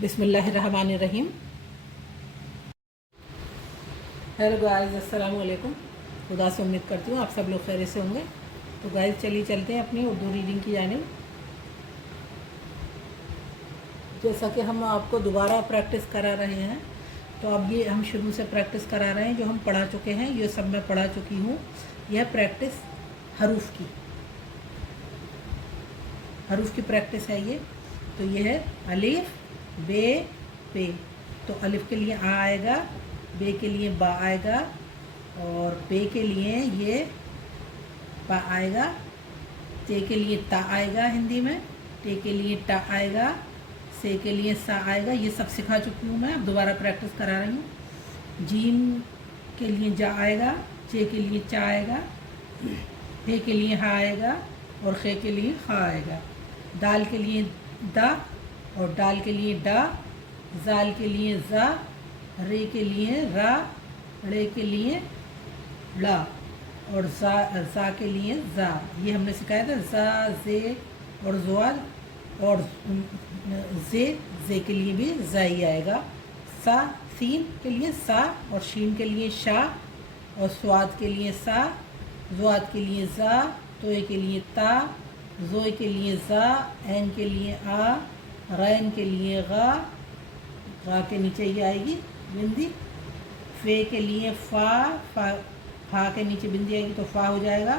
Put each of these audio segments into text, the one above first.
बिस्मिल्लाहिर्रहमानिर्रहीम। Hello guys, अस्सलाम वालेकुम। खुदा से उम्मीद करती हूँ आप सब लोग खैरियत से होंगे। तो गाइस चलिए चलते हैं अपनी उर्दू रीडिंग की जानिब। जैसा कि हम आपको दोबारा प्रैक्टिस करा रहे हैं, तो अब ये हम शुरू से प्रैक्टिस करा रहे हैं। जो हम पढ़ा चुके हैं ये सब मैं पढ़ा चुकी हूँ। यह प्रैक्टिस हरूफ की प्रैक्टिस है ये। तो ये है अलिफ बे पे। तो अलिफ के लिए आ आएगा, बे के लिए बा आएगा, और पे के लिए ये पा आएगा, ते के लिए ता आएगा हिंदी में, टे के लिए टा आएगा, से के लिए सा आएगा। ये सब सिखा चुकी हूँ मैं, अब दोबारा प्रैक्टिस करा रही हूँ। जीम के लिए जा आएगा, चे के लिए चा आएगा, हे के लिए हा आएगा, और खे के लिए खा आएगा। दाल के लिए दा, और डाल के लिए डा, जाल के लिए जा, रे के लिए रा, रे के लिए ला, और जा के लिए जा। ये हमने सिखाया था। जा, जे और ज़ुआद, और जे के लिए भी जा ही आएगा। सा, सीन के लिए सा, और शीन के लिए शा, और स्वाद के लिए सा, ज़ुआद के लिए जा, तोए के लिए ता, ज़ोए के लिए जा, ऐन के लिए आ, गैन के लिए गा, गा के नीचे ये आएगी बिंदी। फे के लिए फा के नीचे बिंदी आएगी तो फा हो जाएगा,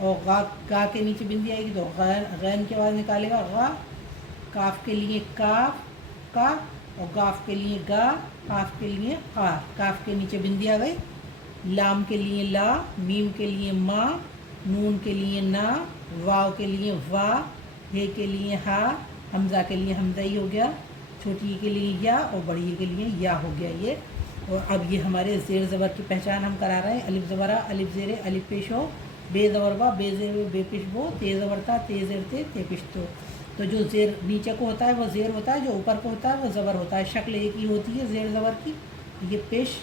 और गा के नीचे बिंदी आएगी तो गैन की आवाज़ निकालेगा गा। काफ के लिए काफ का, और गाफ के लिए गा, काफ के लिए का। काफ के नीचे बिंदी आ गई। लाम के लिए ला, मीम के लिए माँ, नून के लिए ना, वाव के लिए वा, हे के लिए हा, हमज़ा के लिए हमज़ा ही हो गया, छोटी के लिए या, और बड़ी के लिए या हो गया ये। और अब ये हमारे ज़ेर ज़बर की पहचान हम करा रहे हैं। अलिफ ज़बरा, अलिफ ज़ेरे, अलिफ पेश हो, बे ज़बरबा, बे ज़ेर बे पेश बो, ते ज़बरता, ते ज़ेर ते पेश तो। तो जो ज़ेर नीचे को होता है वो ज़ेर होता है, जो ऊपर को होता है वो ज़बर होता है। शक्ल एक ही होती है ज़ेर ज़बर की। ये पेश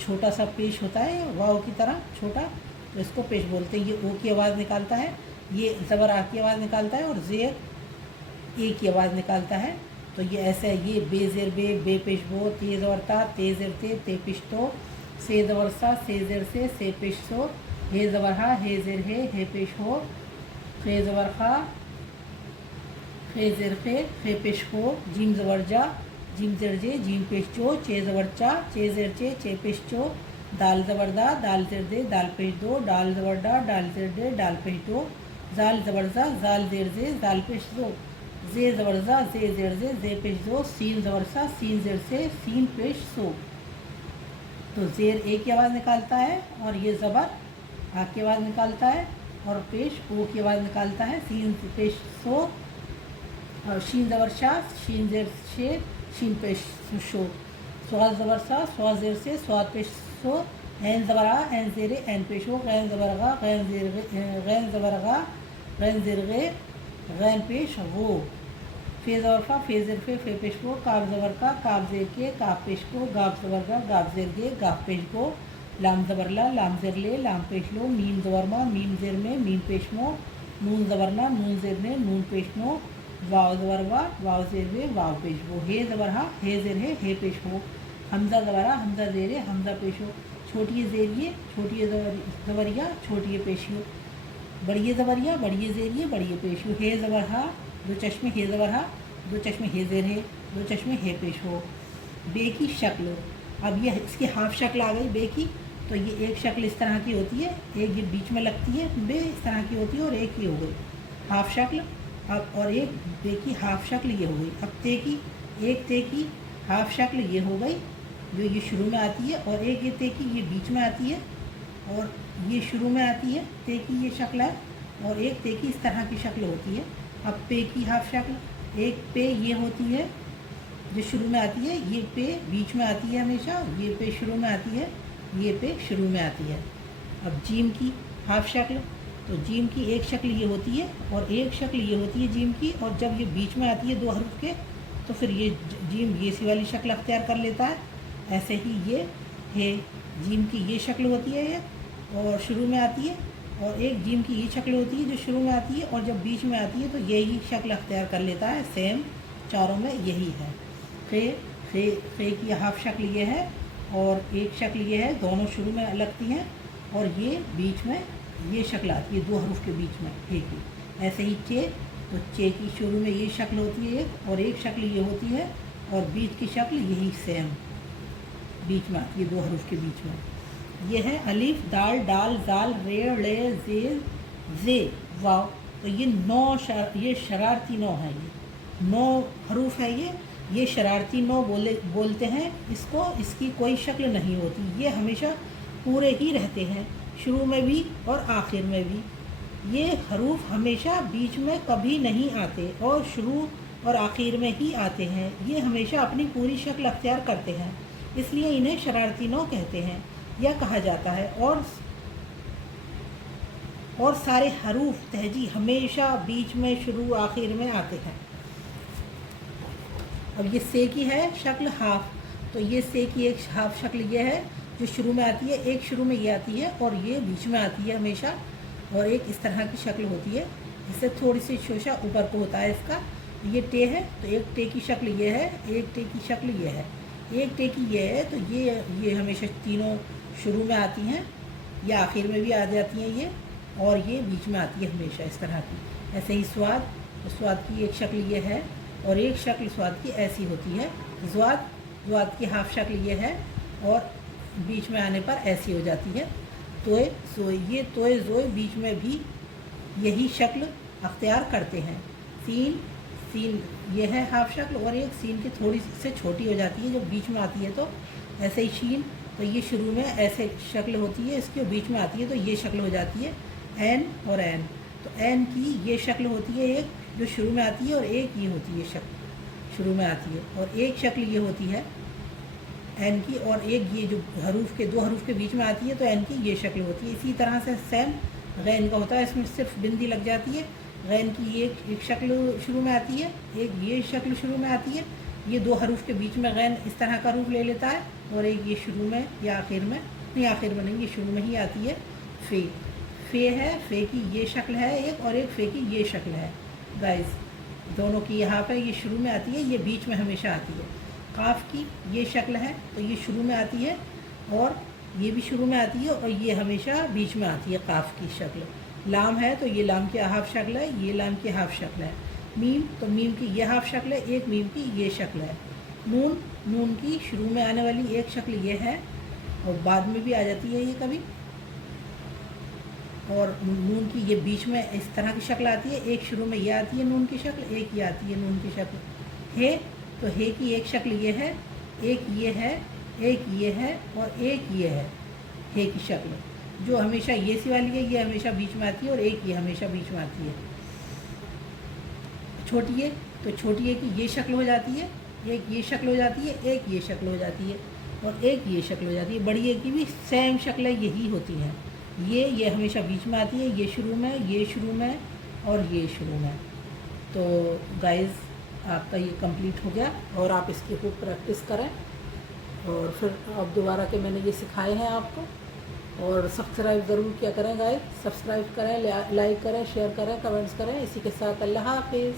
छोटा सा पेश होता है, वाव की तरह छोटा, तो इसको पेश बोलते हैं। ये ओ की आवाज़ निकालता है, ये ज़बर आ की आवाज़ निकालता है, और ज़ेर ए की आवाज़ निकालता है। तो ये ऐसा है। ये बे ज़ेर बे पेश बो, ते ज़बर ता, ते ज़ेर ते पेश तो, से ज़बर सा, से ज़ेर से पेश सो, हे ज़बर हा, हे ज़ेर हे पेश हो, खे ज़बर खा, खे ज़ेर खे पेश हो, जीम ज़बर जा, जीम ज़ेर जे, जीम पेश चो, चे ज़बर चा, चे ज़ेर चे पेश चो, दाल ज़बर दा, दाल ज़ेर दे, दाल पेश दो, डाल ज़बर डा, डाल ज़ेर दे, डाल पेश दो, जाल ज़बर जा, जाल ज़ेर जे, जाल पेश दो, जे ज़बर जा, जे ज़ेर जे पेश दो, सीन ज़बर सा, सीन ज़ेर से, सीन पेश सो। तो ज़ेर ए की आवाज़ निकालता है, और ये ज़बर आ की आवाज़ निकालता है, और पेश ओ की आवाज़ निकालता है, सीन पेश सो, और शीन ज़बर शा, शीन ज़ेर शे, शीन पेश शो, स्वाद ज़बर सा, स्वाद ज़ेर से, स्वाद पेश सो, ऐन ज़बर आ, ऐन ज़ेर ऐन पेश हो, गैन ज़बर गा, गैन ज़बर गा, गैन ज़ेर गे, गैन पेश गो, फे ज़बर फा, फे ज़ेर फे पेश को, काब ज़बर का, काब ज़ेर के, काब पेश को, गाब ज़बर गा, गाब ज़ेर गे, गाब पेश को, लाम ज़बर ला, लाम ज़ेर ले, लाम पेश लो, मीम ज़बर मा, मीम ज़ेर में, मीम पेश मो, नून ज़बर ना, नून ज़ेर ने, नून पेश नो, वाव ज़बर वा, वाव ज़ेर वे, वाव पेश वो, हे ज़बर हा, हे ज़ेर हे पेश हो, हमज़ा ज़बरा, हमज़ा ज़ेरे, हमज़ा पेश हो, छोटी ज़ेरिए, छोटी ज़बरिया, छोटी पेशियो, बड़ी ज़बरिया, बड़ी ज़ेरिए, बड़ी पेशियो, हे ज़बर हा, दो चश्मे हे ज़बर हा, दो चश्मे हे ज़ेर है, दो चश्मे हे पेश हो। बे की शक्ल, अब ये इसकी हाफ शक्ल आ गई बे की। तो ये एक शक्ल इस तरह की होती है, एक ये बीच में लगती है, बे इस तरह की होती है, और एक ये हो गई हाफ शक्ल। अब और एक बे की हाफ शक्ल ये हो गई। अब ते की, एक ते की हाफ शक्ल ये हो गई, जो ये शुरू में आती है, और एक ये ते की ये बीच में आती है, और ये शुरू में आती है ते की ये शक्ल है, और एक ते की इस तरह की शक्ल होती है। अब पे की हाफ शक्ल, एक पे ये होती है जो शुरू में आती है, ये पे बीच में आती है हमेशा, ये पे शुरू में आती है, ये पे शुरू में आती है। अब जीम की हाफ शक्ल, तो जीम की एक शक्ल ये होती है, और एक शक्ल ये होती है जीम की, और जब ये बीच में आती है दो हरूफ के, तो फिर ये जीम ये सी वाली शक्ल अख्तियार कर लेता है। ऐसे ही ये है, जीम की ये शक्ल होती है ये, और शुरू में आती है, और एक जीम की ये शक्ल होती है जो शुरू में आती है, और जब बीच में आती है तो यही शक्ल अख्तियार कर लेता है। सेम चारों में यही है। फे की हाफ शक्ल ये है और एक शक्ल ये है, दोनों शुरू में लगती हैं और ये बीच में ये शक्ल आती है दो हरूफ के बीच में फे की। ऐसे ही चे, तो चे की शुरू में ये शक्ल होती है एक, और एक शक्ल ये होती है, और बीच की शक्ल यही सेम बीच में आती है दो हरूफ के बीच में। ये है अलिफ, दाल, डाल, जाल, रे, रे, जे, वाव। तो ये शरारती नौ है, ये 9 हरूफ है। ये शरारती नौ बोलते हैं इसको। इसकी कोई शक्ल नहीं होती, ये हमेशा पूरे ही रहते हैं, शुरू में भी और आखिर में भी। ये हरूफ हमेशा बीच में कभी नहीं आते और शुरू और आखिर में ही आते हैं। ये हमेशा अपनी पूरी शक्ल अख्तियार करते हैं, इसलिए इन्हें शरारती नौ कहते हैं या कहा जाता है। और सारे हरूफ तहजी हमेशा बीच में, शुरू, आखिर में आते हैं। अब ये से की है शक्ल हाफ, तो ये से की एक हाफ शक्ल ये है जो शुरू में आती है, एक शुरू में ये आती है और ये बीच में आती है हमेशा, और एक इस तरह की शक्ल होती है, इससे थोड़ी सी शोशा ऊपर को होता है इसका। ये टे है, तो एक टे की शक्ल ये है, एक टे की शक्ल ये है, एक टे की ये है। तो ये हमेशा तीनों शुरू में आती हैं या आखिर में भी आ जाती हैं ये, और ये बीच में आती है हमेशा इस तरह की। ऐसे ही स्वाद, तो स्वाद की एक शक्ल ये है और एक शक्ल स्वाद की ऐसी होती है। ज्वाद की हाफ शक्ल ये है और बीच में आने पर ऐसी हो जाती है। तोए, सोए, ये तोए जोए बीच में भी यही शक्ल अख्तियार करते हैं। सीन ये है हाफ शक्ल, और एक सीन की थोड़ी से छोटी हो जाती है जब बीच में आती है। तो ऐसे ही शीन, तो ये शुरू में ऐसे शक्ल होती है इसकी, बीच में आती है तो ये शक्ल हो जाती है। एन और एन, तो एन की ये शक्ल होती है एक जो शुरू में आती है, और एक ये होती है शक्ल शुरू में आती है, और एक शक्ल ये होती है एन की, और एक ये जो दो हरूफ के बीच में आती है तो एन की ये शक्ल होती है। इसी तरह से सेम गैन का होता है, इसमें सिर्फ बिंदी लग जाती है। गैन की एक शक्ल शुरू में आती है, एक ये शक्ल शुरू में आती है। ये दो हरूफ के बीच में गैन इस तरह का रूप ले लेता है, और एक ये शुरू में या आखिर में, नहीं आखिर में नहीं, ये शुरू में ही आती है। फे है, फे की ये शक्ल है एक, और एक फे की ये शक्ल है गाइस, दोनों की यहाँ पे ये शुरू में आती है, ये बीच में हमेशा आती है। काफ की ये शक्ल है, तो ये शुरू में आती है और ये भी शुरू में आती है, और ये हमेशा बीच में आती है काफ की शक्ल। लाम है, तो ये लाम की हाफ शक्ल है, ये लाम की हाफ शक्ल है। मीम, तो मीम की ये हाफ शक्ल है, एक मीम की ये शक्ल है। नून की शुरू में आने वाली एक शक्ल ये है, और बाद में भी आ जाती है ये कभी, और नून की ये बीच में इस तरह की शक्ल आती है, एक शुरू में ये आती है नून की शक्ल, एक ये आती है नून की शक्ल। हे, तो हे की एक शक्ल ये है, एक ये है, एक ये है, और एक ये है हे की शक्ल, जो हमेशा ये सी वाली है, ये हमेशा बीच में आती है, और एक ये हमेशा बीच में आती है। छोटी है, तो छोटी है की ये शक्ल हो जाती है, एक ये शक्ल हो जाती है, एक ये शक्ल हो जाती है, और एक ये शक्ल हो जाती है। बड़ी है की भी सेम शक्लें यही होती हैं, ये हमेशा बीच में आती है, ये शुरू में, ये शुरू में, और ये शुरू में। तो गाइस आपका ये कंप्लीट हो गया, और आप इसकी खूब प्रैक्टिस करें, और फिर अब दोबारा के मैंने ये सिखाए हैं आपको। और सब्सक्राइब ज़रूर किया करें गाइस, सब्सक्राइब करें, लाइक करें, शेयर करें, कमेंट्स करें। इसी के साथ अल्लाह हाफिज़।